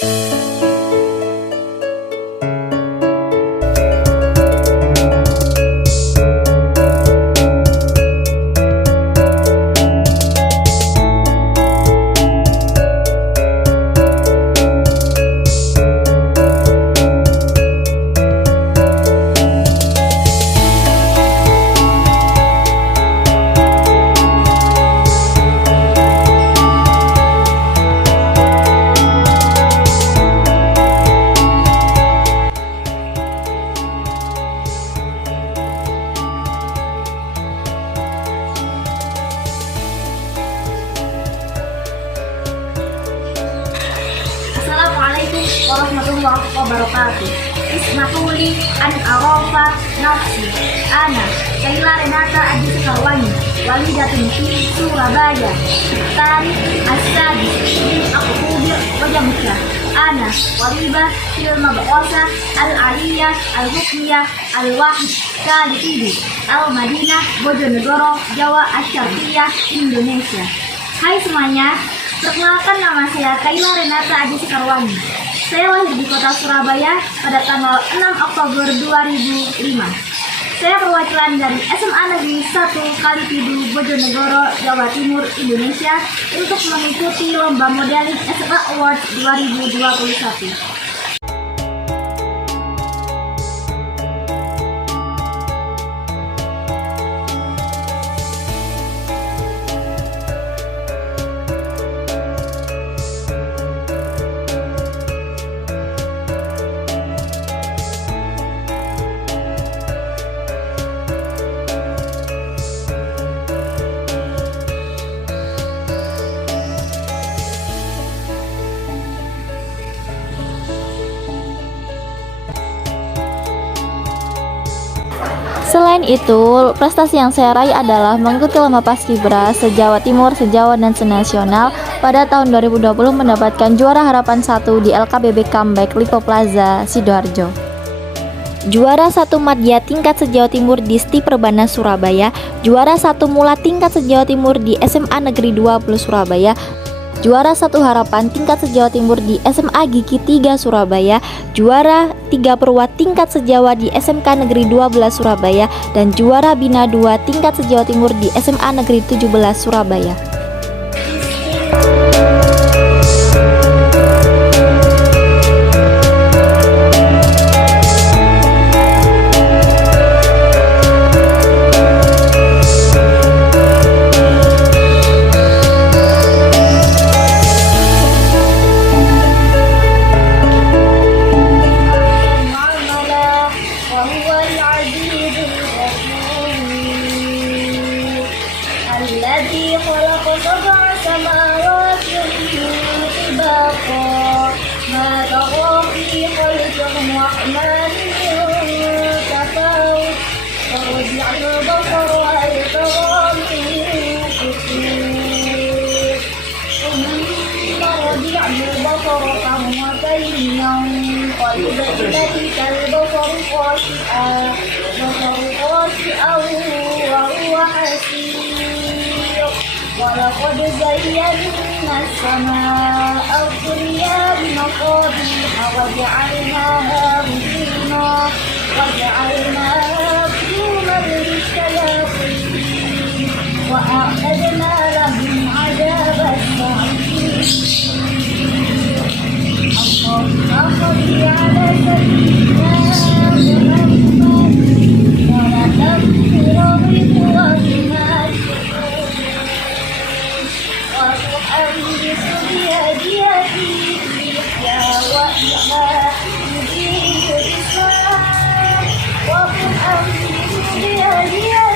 Assalamualaikum warahmatullahi wabarakatuh. Ismahuli an arafa nafsi. Ana Kaila Renata Adi Sekarwangi, walidatun fi Surabaya. Tarikh as-sadis min Oktober wajamka. Ana waliba fil mab'asa al-aliyah al-hukmiyah al-wahid kali al-Madinah Bojonegoro, Jawa Asyarqiyah, Indonesia. Hai semuanya, perkenalkan nama saya Kaila Renata Adi Sekarwangi. Saya lahir di kota Surabaya pada tanggal 6 Oktober 2005. Saya perwakilan dari SMA Negeri 1 Kalipidu, Bojonegoro, Jawa Timur, Indonesia untuk mengikuti lomba modeling SMA Awards 2021. Selain itu, prestasi yang saya raih adalah mengikuti lomba paskibra se-Jawa Timur, se-Jawa, dan se-nasional pada tahun 2020 mendapatkan juara harapan 1 di LKBB Comeback Lipo Plaza, Sidoarjo. Juara 1 Madya tingkat se-Jawa Timur di STI Perbana Surabaya, juara 1 Mula tingkat se-Jawa Timur di SMA Negeri 20 Surabaya, juara 1 Harapan tingkat se-Jawa Timur di SMA Gigi 3 Surabaya, juara 3 Perwat tingkat se-Jawa di SMK Negeri 12 Surabaya, dan juara Bina 2 tingkat se-Jawa Timur di SMA Negeri 17 Surabaya. الذي خلق سبع سماوات طباقا ما ترى في خلق الرحمن من تفاوت فارجع البصر هل ترى من فطور ثم ارجع البصر كرتين ينقلب إليك البصر خاسئا وهو حسير. ولقد زينا السماء الدنيا بمصابيح وجعلناها رجوما للشياطين وأعتدنا لهم عذاب السعير. اللهم صل على سيدنا محمد ولا تغفر بقوتنا وتحمس بهديتي يا وإله يدين الإسلام وتحمس بهديتي